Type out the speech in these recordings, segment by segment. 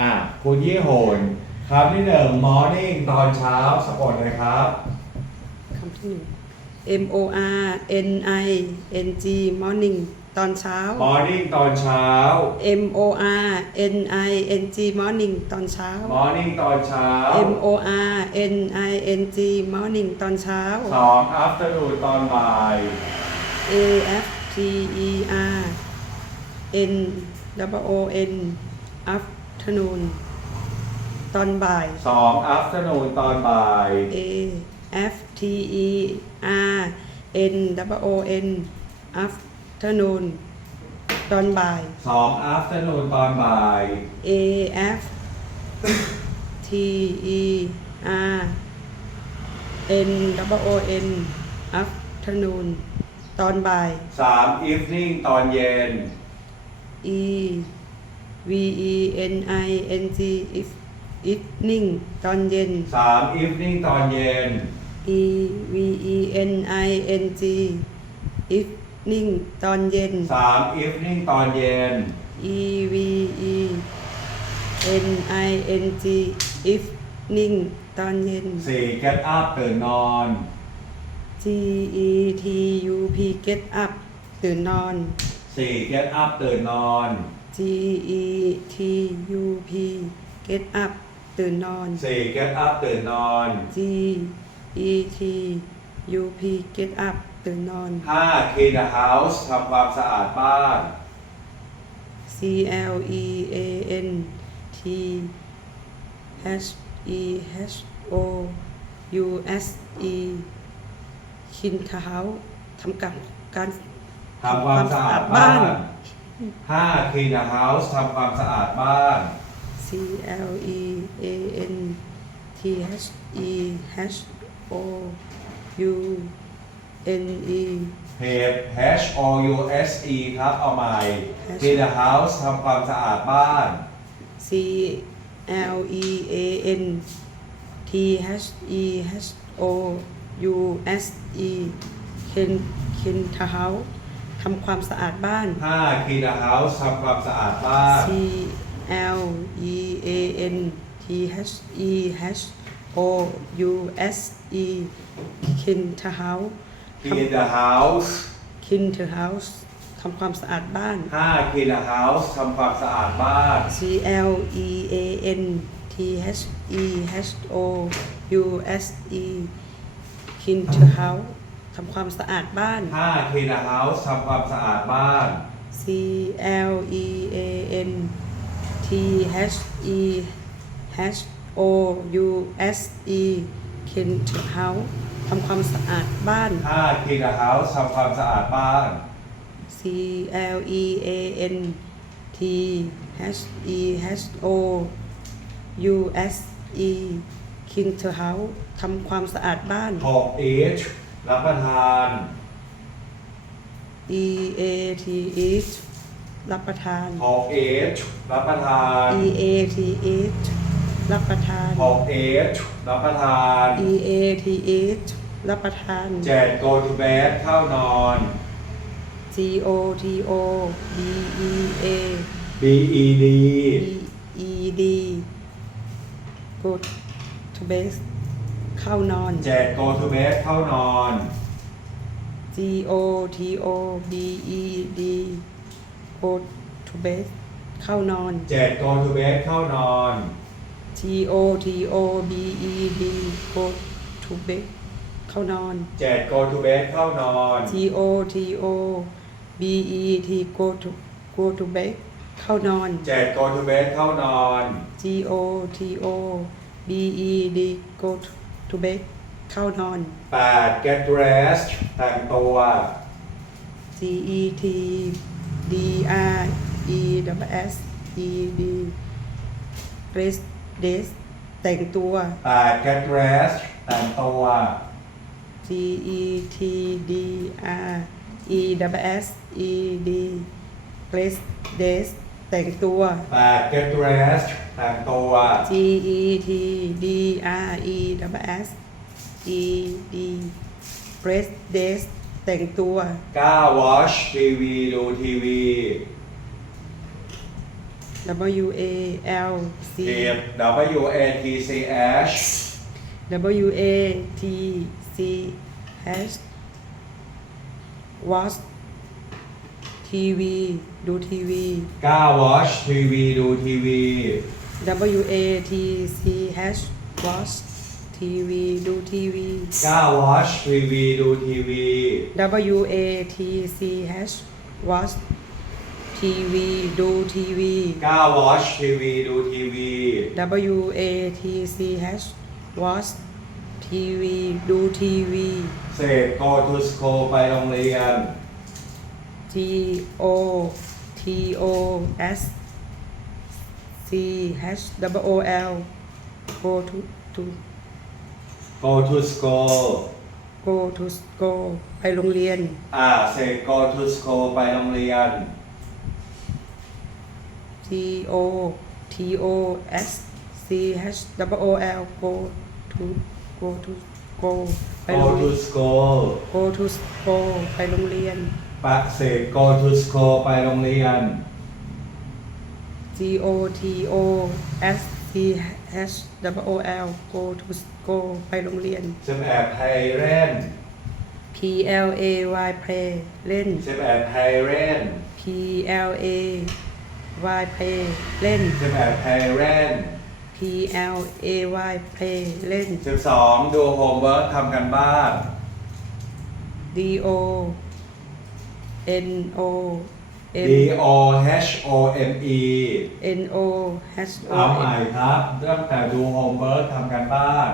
อะคุณยี่โหนคำที่หนึ่ง morning ตอนเช้าสะกดเลยครับ คำที่หนึ่ง M O R N I N G morning ตอนเช้า morning ตอนเช้า M O R N I N G morning ตอนเช้า morning ตอนเช้า M O R N I N G morning ตอนเช้า สอง afternoon ตอนบ่าย A F T E R N W O N afternoon ตอนบ่าย สอง afternoon ตอนบ่าย A F T E R N W O N afternoon ตอนบ่าย สอง afternoon ตอนบ่าย A F T E R N W O N afternoon ตอนบ่าย สาม evening ตอนเย็น E V E N I N G if evening ตอนเย็น สาม evening ตอนเย็น E V E N I N G evening ตอนเย็น สาม evening ตอนเย็น E V E N I N G evening ตอนเย็น สี่ get up ตื่นนอน G E T U P get up ตื่นนอน สี่ get up ตื่นนอน G E T U P get up ตื่นนอน สี่ get up ตื่นนอน G E T U P get up ตื่นนอน ห้า clean the house ทำความสะอาดบ้าน C L E A N T H E H O U S E คินทาวทำกับการ ทำความสะอาดบ้านห้า clean the house ทำความสะอาดบ้าน C L E A N T H E H O U N E เพจ H O U S E ครับ เอาใหม่ clean the house ทำความสะอาดบ้าน C L E A N T H E H O U S E เคนเคนทาเฮา ทำความสะอาดบ้านห้า clean the house ทำความสะอาดบ้าน C L E A N T H E H O U S E คินทาเฮา clean the house คินเทอร์เฮาส์ทำความสะอาดบ้านห้า clean the house ทำความสะอาดบ้าน C L E A N T H E H O U S E คินเทอร์เฮาส์ทำความสะอาดบ้านห้า clean the house ทำความสะอาดบ้าน C L E A N T H E H O U S E คินเทอร์เฮาส์ทำความสะอาดบ้านห้า clean the house ทำความสะอาดบ้าน C L E A N T H E H O U S E คินเทอร์เฮาส์ทำความสะอาดบ้านหก eat รับประทาน E A T H รับประทานหก eat รับประทาน E A T H รับประทานหก eat รับประทาน E A T H รับประทานเจ็ด go to bed เข้านอน G O T O B E A B E D B E D Go to bed เข้านอนเจ็ด go to bed เข้านอน G O T O B E D Go to bed เข้านอนเจ็ด go to bed เข้านอน T O T O B E D Go to bed เข้านอนเจ็ด go to bed เข้านอน T O T O B E T Go to Go to bed เข้านอนเจ็ด go to bed เข้านอน G O T O B E D Go to bed เข้านอนแปด get dressed แต่งตัว C E T D R E W S E D dress dress แต่งตัวแปด get dressed แต่งตัว G E T D R E W S E D dress dress แต่งตัวแปด get dressed แต่งตัว G E T D R E W S E D dress dress แต่งตัว 9 watch TV ดูทีวี W A L C ทีม W A T C H W A T C H watch ทีวีดูทีวีกล้า watch ทีวีดูทีวี W A T C H watch ทีวีดูทีวีกล้า watch ทีวีดูทีวี W A T C H watch ทีวีดูทีวีกล้า watch ทีวีดูทีวี W A T C H watch ทีวีดูทีวี เสก go to school ไปโรงเรียน G O T O S C H W O L go to to go to school go to go ไปโรงเรียน อ่าเสก go to school ไปโรงเรียน G O T O S C H W O L go to go to go ไปโร go งเรี to ยน school go to go ไปโรงเรียน ปะเสก go to school ไปโรงเรียน G O T O S C H W O L go to go ไปโรงเรียน เซมแอบไทยเล่น P L A Y play เล่น เซมแอบไทยเล่น P L A Y play เล่น เซมแอบไทยเล่น P L A Y play เล่น สิบสองดูโฮมเวิร์กทำกันบ้าน D O N O M D O H O M E N O H เอา O ใหม่ครับตั้งแต่ดูโฮมเวิร์กทำกันบ้าน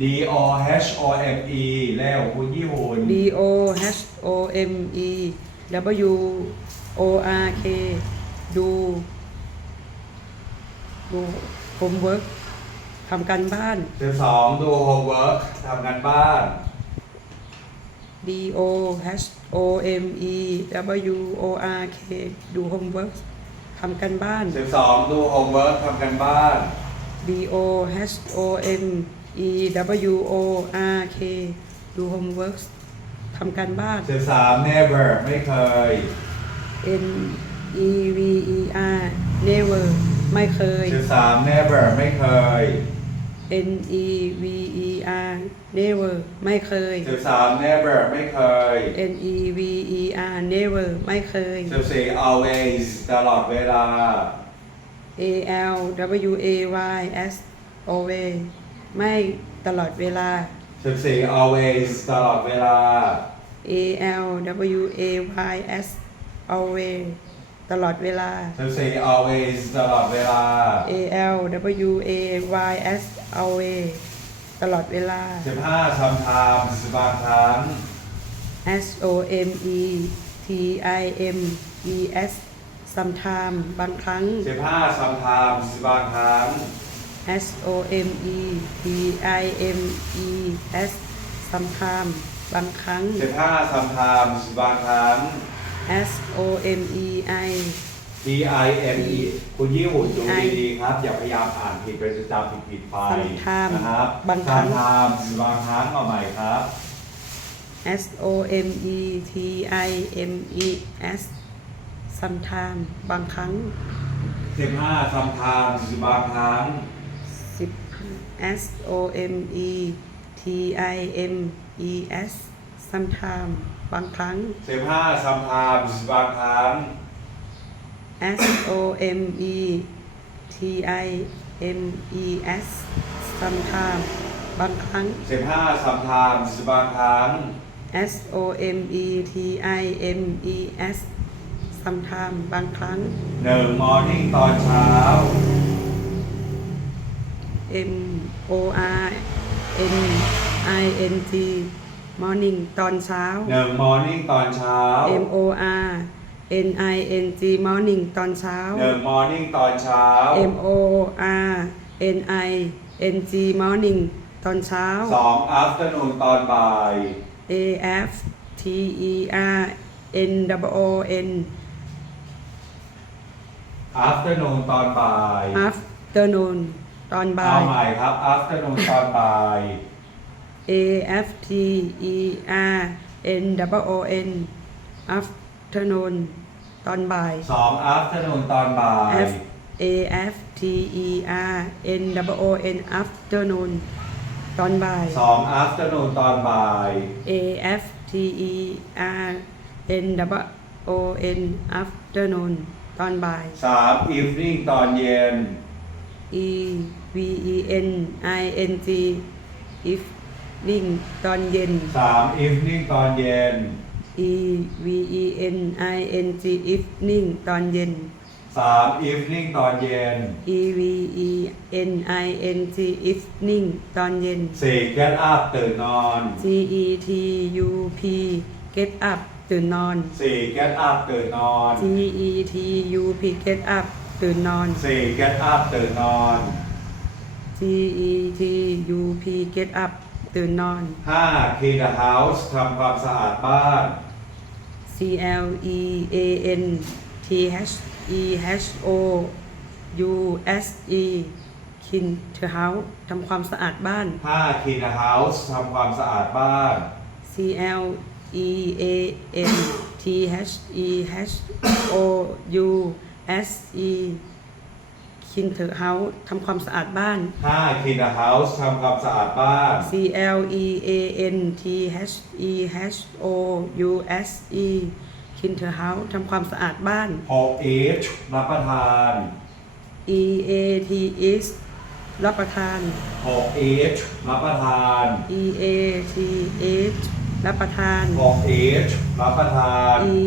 D O H O M E แล้วคุณยี่หุ่น D O H O M E W O R K ดูดูโฮมเวิร์กทำการบ้าน สิบสองดูโฮมเวิร์กทำกันบ้าน D O H O M E W O R K ดูโฮมเวิร์กทำการบ้าน สิบสองดูโฮมเวิร์กทำกันบ้าน D O H O M E W O R K ดูโฮมเวิร์กทำการบ้าน สิบสาม never ไม่เคย N E V E R never ไม่เคย สิบสาม never ไม่เคย N E V E R never ไม่เคย สิบสาม never ไม่เคย N E V E R never ไม่เคย สิบสี่ always ตลอดเวลา A L W A Y S always ไม่ตลอดเวลา สิบสี่ always ตลอดเวลา A L W A Y S always ตลอดเวลาสิบสี่ always ตลอดเวลา A L W A Y S always ตลอดเวลาสิบห้า sometimes บางครั้ง S O M E T I M E S sometime บางครั้งสิบห้า sometimes บางครั้ง S O M E T I M E S sometime บางครั้งสิบห้า sometimes บางครั้ง S O M E I T I M E คุณยี่หุ่นดูดีๆครับ อย่าพยายามอ่านผิดเป็นจำผิดผิดๆไป Sometime นะครับบางครั้ง sometimes บางครั้งเอาใหม่ครับ S O M E T I M E S sometime บางครั้งสิบห้า sometimes บางครั้งสิบ S O M E T I M E S sometime บางครั้งสิบห้า sometimes บางครั้ง S O M E T I M E S sometime บางครั้งสิบห้า sometimes บางครั้ง S O M E T I M E S sometime บางครั้ง หนึ่ง morning ตอนเช้า M O R N I N G morning ตอนเช้า หนึ่ง morning ตอนเช้า M O R N I N G morning ตอนเช้า หนึ่ง morning ตอนเช้า M O R N I N G morning ตอนเช้า สอง afternoon ตอนบ่าย A F T E R N W O N afternoon ตอนบ่าย afternoon ตอนบ่าเอาย ใหม่ครับ afternoon ตอนบ่าย A F T E R N W O N afternoon ตอนบ่าย สอง afternoon ตอนบ่าย F A F T E R N W O N afternoon ตอนบ่าย สอง afternoon ตอนบ่าย A F T E R N W O N afternoon ตอนบ่าย สาม evening ตอนเย็น E V E N I N G evening ตอนเย็น สาม evening ตอนเย็น E V E N I N G evening ตอนเย็น สาม evening ตอนเย็น E V E N I N G evening ตอนเย็น สี่ get up ตื่นนอน G E T U P get up ตื่นนอน สี่ get up ตื่นนอน G E T U P get up ตื่นนอน สี่ get up ตื่นนอน G E T U P get up ตื่นนอนห้า clean the house ทำความสะอาดบ้าน C L E A N T H E H O U S E clean the house ทำความสะอาดบ้านห้า clean the house ทำความสะอาดบ้าน C L E A N T H E H O U S E clean the house ทำความสะอาดบ้านห้า clean the house ทำความสะอาดบ้าน C L E A N T H E H O U S E clean the house ทำความสะอาดบ้านหก eat รับประทาน E A T is รับประทานหก eat รับประทาน E A T H รับประทานหก eat รับประทาน E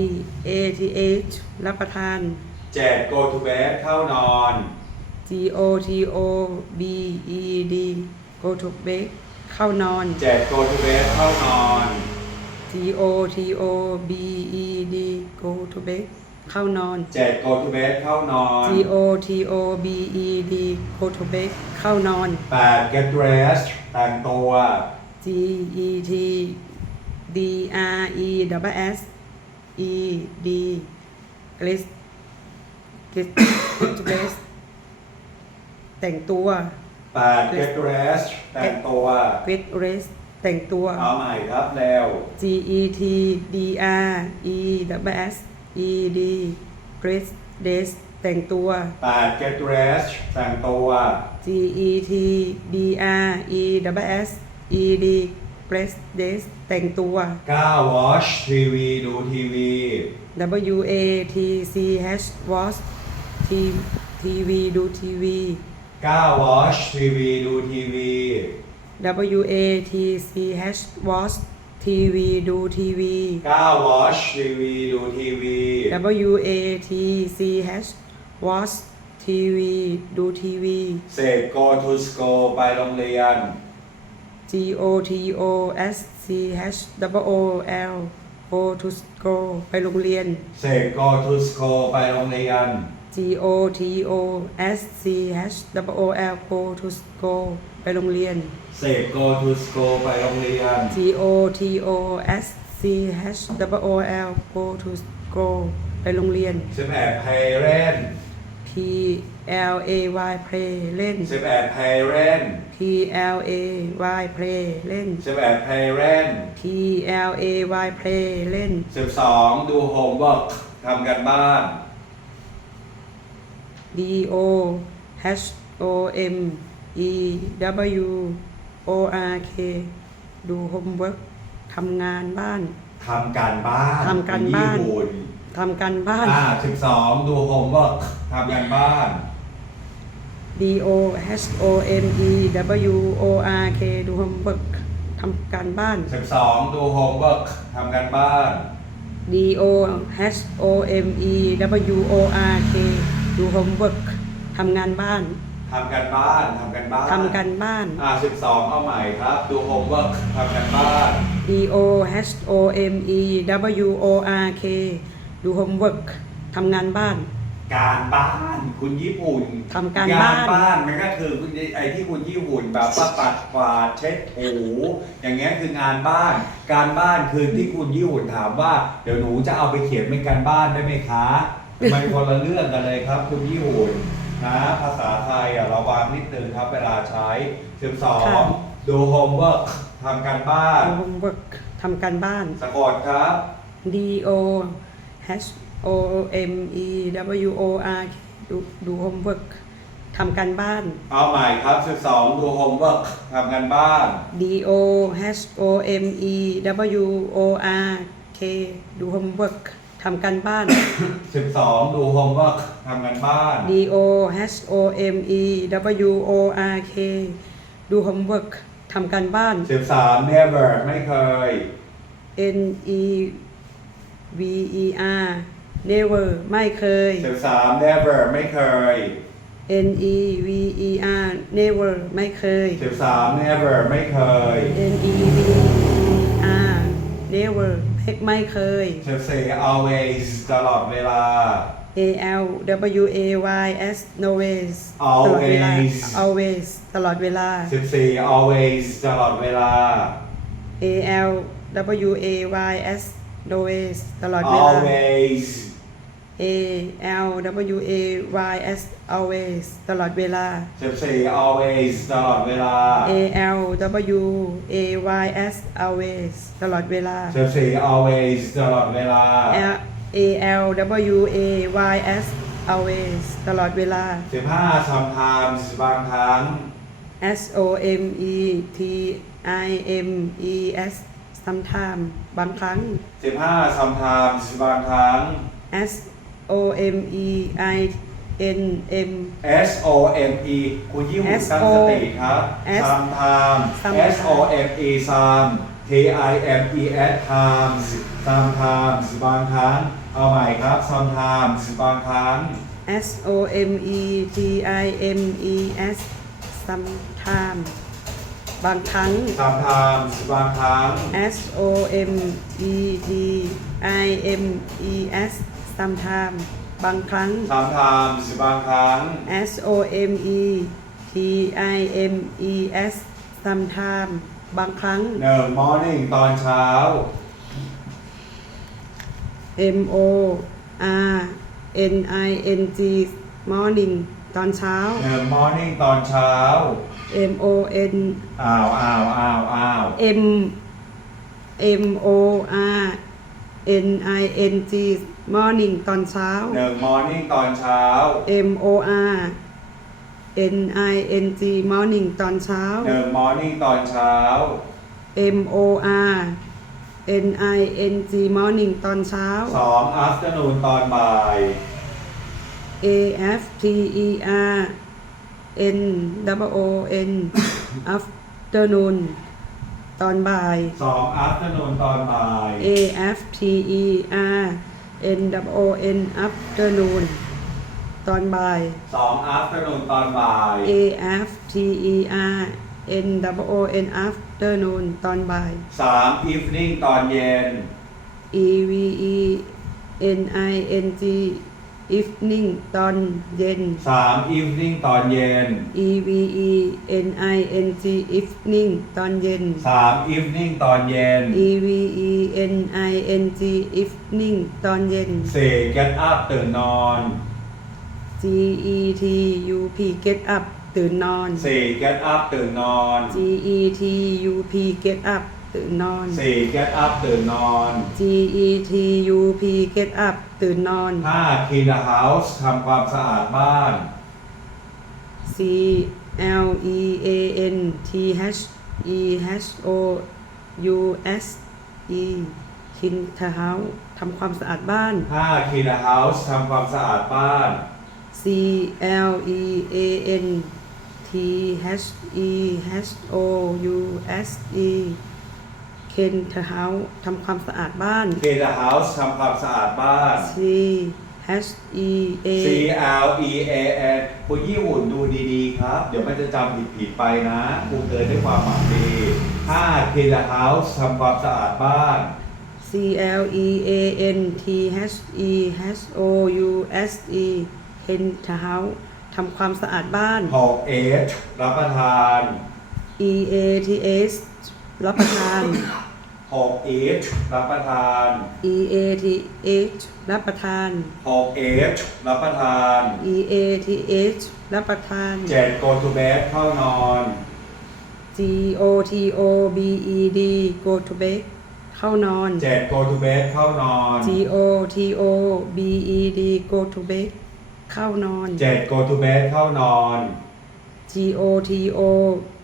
A T H รับประทานเจ็ด go to bed เข้านอน G O T O B E D go to bed เข้านอน เจ็ด go to bed เข้านอน G O T O B E D go to bed เข้านอน เจ็ด go to bed เข้านอน G O T O B E D go to bed เข้านอน แปด get dressed แต่งตัว G E T D R E W S E D dress get get dress แต่งตัว แปด get dressed แต่งตัว get dress แต่งตัว เอาใหม่ครับเร็ว G E T D R E W S E D dress dress แต่งตัว แปด get dressed แต่งตัว G E T D R E W S E D dress dress แต่งตัว เก้า watch TV ดูทีวี W A T C H watch T TV ดูทีวี เก้า watch TV ดูทีวี W A T C H watch TV ดูทีวีเก้า watch TV ดูทีวี W A T C H watch TV ดูทีวี เสก go to school ไปโรงเรียน G O T O S C H W O L go to school ไปโรงเรียน เสก go to school ไปโรงเรียน G O T O S C H W O L go to school ไปโรงเรียน เสก go to school ไปโรงเรียน G O T O S C H W O L go to school ไปโรงเรียนสิบแอด parent P L A Y play เล่นสิบแอด parent P L A Y play เล่นสิบแอด parent P L A Y play เล่นสิบสองดู homework ทำกันบ้าน D O H O M E W O R K ดู homework ทำงานบ้าน ทำการบ้านทำการบ้าน ญี่ปุ่นทำการบ้าน อ่าสิบสองดู homework ทำการบ้าน D O H O M E W O R K ดู homework ทำการบ้าน สิบสองดู homework ทำการบ้าน D O H O M E W O R K ดู homework ทำงานบ้านทำการบ้านทำการบ้านทำการบ้าน อ่าสิบสองเอาใหม่ครับ ดู homework ทำการบ้าน D O H O M E W O R K ดู homework ทำงานบ้าน การบ้านคุณญี่ปุ่นทำการบ้านบ้านมันก็คือคุณไอ้ที่คุณญี่ปุ่นแบบว่าปัดกวาดเช็ดถูอย่างเงี้ยคืองานบ้าน การบ้านคือที่คุณญี่ปุ่นถามว่า เดี๋ยวหนูจะเอาไปเขียนเป็นการบ้านได้ไหมคะ มันคนละเรื่องกันเลยครับ คุณญี่ปุ่นนะภาษาไทยอะระวังนิดนึงครับเวลาใช้สิบสองค่ะ ดู homework ทำการบ้านดู homework ทำการบ้าน สะกดครับ D O H O O M E W O R K ดูดู homework ทำการบ้าน เอาใหม่ครับ 12 ดูโฮมเวิร์กทำกันบ้าน D O H O M E W O R K ดู homework ทำการบ้าน12ดูโฮมเวิร์กทำกันบ้าน D O H O M E W O R K ดู homework ทำการบ้าน13 never ไม่เคย N E V E R never ไม่เคย13 never ไม่เคย N E V E R never ไม่เคย13 never ไม่เคย N E V E R never ไม่ไม่เคย14 always ตลอดเวลา A L W A Y S always ตลอดเวลา Always always ตลอดเวลา14 always ตลอดเวลา A L W A Y S always ตลอดเวลา always A L W A Y S always ตลอดเวลา 14 always ตลอดเวลา A L W A Y S always ตลอดเวลา 14 always ตลอดเวลา L A L W A Y S always ตลอดเวลา 15 sometimes บางครั้ง S O M E T I M E S sometime บางครั้ง 15 sometimes บางครั้ง S O M E I N M S O M E คุณยี่หุ่นตั้งสติครับ S sometimes Sometime S O M E some T I M E S times sometimes บางครั้งเอาใหม่ครับ sometimes บางครั้ง S O M E T I M E S sometime บางครั้ง sometimes บางครั้ง S O M E T I M E S sometime บางครั้ง sometimes บางครั้ง S O M E T I M E S sometime บางครั้งหนึ่ง morning ตอนเช้า M O R N I N G morning ตอนเช้าหนึ่ง morning ตอนเช้า M O N อ้าวอ้าวอ้าวอ้าว M M O R N I N G morning ตอนเช้า หนึ่ง morning ตอนเช้า M O R N I N G morning ตอนเช้า หนึ่ง morning ตอนเช้า M O R N I N G morning ตอนเช้า สอง afternoon ตอนบ่าย A F T E R N W O N afternoon ตอนบ่าย สอง afternoon ตอนบ่าย A F T E R N W O N afternoon ตอนบ่าย สอง afternoon ตอนบ่าย A F T E R N W O N afternoon ตอนบ่าย สาม evening ตอนเย็น E V E N I N G evening ตอนเย็น สาม evening ตอนเย็น E V E N I N G evening ตอนเย็น สาม evening ตอนเย็น E V E N I N G evening ตอนเย็น สี่ get up ตื่นนอน G E T U P get up ตื่นนอน สี่ get up ตื่นนอน G E T U P get up ตื่นนอน สี่ get up ตื่นนอน G E T U P get up ตื่นนอน ห้า clean the house ทำความสะอาดบ้าน C L E A N T H E H O U S E คินเทเฮาทำความสะอาดบ้าน ห้า clean the house ทำความสะอาดบ้าน C L E A N T H E H O U S E เคนเทเฮาทำความสะอาดบ้าน clean the house ทำความสะอาดบ้าน C H E A C L E A N คุณยี่หุ่นดูดีๆครับ เดี๋ยวมันจะจำผิดๆไปนะครูเตือนด้วยความหวังดีห้า clean the house ทำความสะอาดบ้าน C L E A N T H E H O U S E เคนเทเฮาทำความสะอาดบ้านหก H รับประทาน E A T S รับประทาน หก H รับประทาน E A T H รับประทานหก H รับประทาน E A T H รับประทาน เจ็ด go to bed เข้านอน G O T O B E D go to bed เข้านอน เจ็ด go to bed เข้านอน G O T O B E D go to bed เข้านอน เจ็ด go to bed เข้านอน G O T O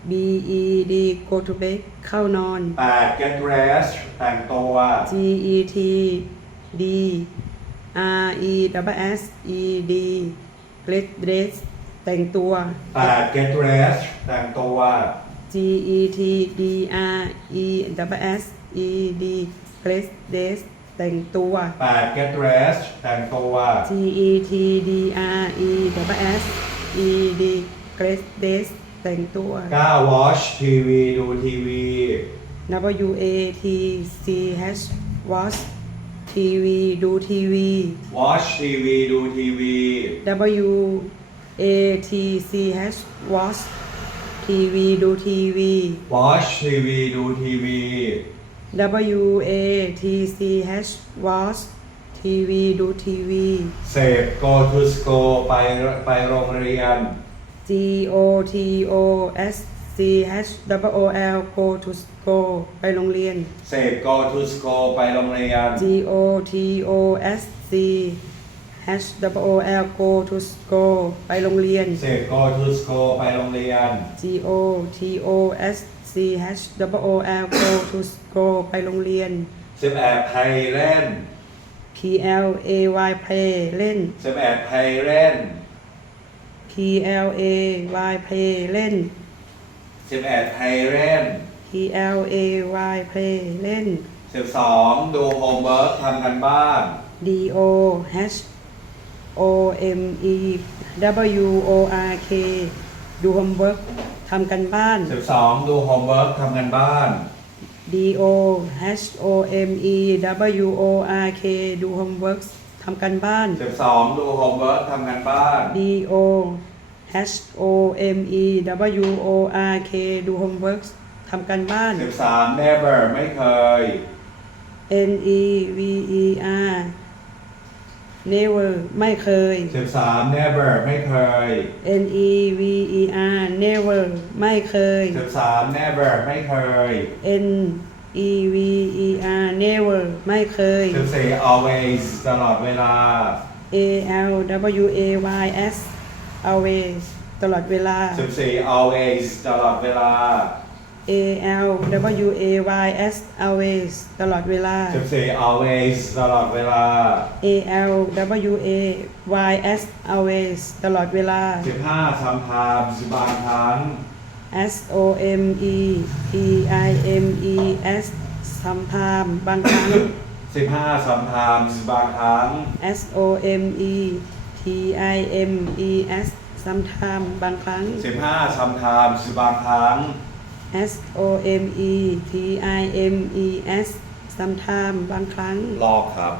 B E D go to bed เข้านอนแปด get dressed แต่งตัว G E T D R E W S E D get dress แต่งตัวแปด get dressed แต่งตัว G E T D R E W S E D get dress แต่งตัวแปด get dressed แต่งตัว G E T D R E W S E D get dress แต่งตัวเก้า watch TV ดูทีวี W A T C H watch TV ดูทีวี watch TV ดูทีวี W A T C H watch TV ดูทีวี watch TV ดูทีวี W A T C H watch TV ดูทีวี เสพ go to school ไปไปโรงเรียน G O T O S C H W O L go to school ไปโรงเรียน เสพ go to school ไปโรงเรียน G O T O S C H W O L go to school ไปโรงเรียน เสพ go to school ไปโรงเรียน G O T O S C H W O L go to school ไปโรงเรียนสิบแอบไพเล่น P L A Y play เล่นสิบแอบไพเล่น P L A Y play เล่นสิบแอบไพเล่น P L A Y play เล่นสิบสองดู homework ทำกันบ้าน D O H O M E W O R K ดู homework ทำกันบ้านสิบสองดู homework ทำกันบ้าน D O H O M E W O R K ดู homework ทำกันบ้านสิบสองดู homework ทำกันบ้าน D O H O M E W O R K ดู homework ทำกันบ้านสิบสาม never ไม่เคย N E V E R never ไม่เคยสิบสาม never ไม่เคย N E V E R never ไม่เคยสิบสาม never ไม่เคย N E V E R never ไม่เคยสิบสี่ always ตลอดเวลา A L W A Y S always ตลอดเวลาสิบสี่ always ตลอดเวลา A L W A Y S always ตลอดเวลาสิบสี่ always ตลอดเวลา A L W A Y S always ตลอดเวลาสิบห้า sometimes บางครั้ง S O M E P I M E S sometime บางครั้ง สิบห้า sometimes บางครั้ง S O M E T I M E S sometime บางครั้ง สิบห้า sometimes บางครั้ง S O M E T I M E S sometime บางครั้งลอกครับ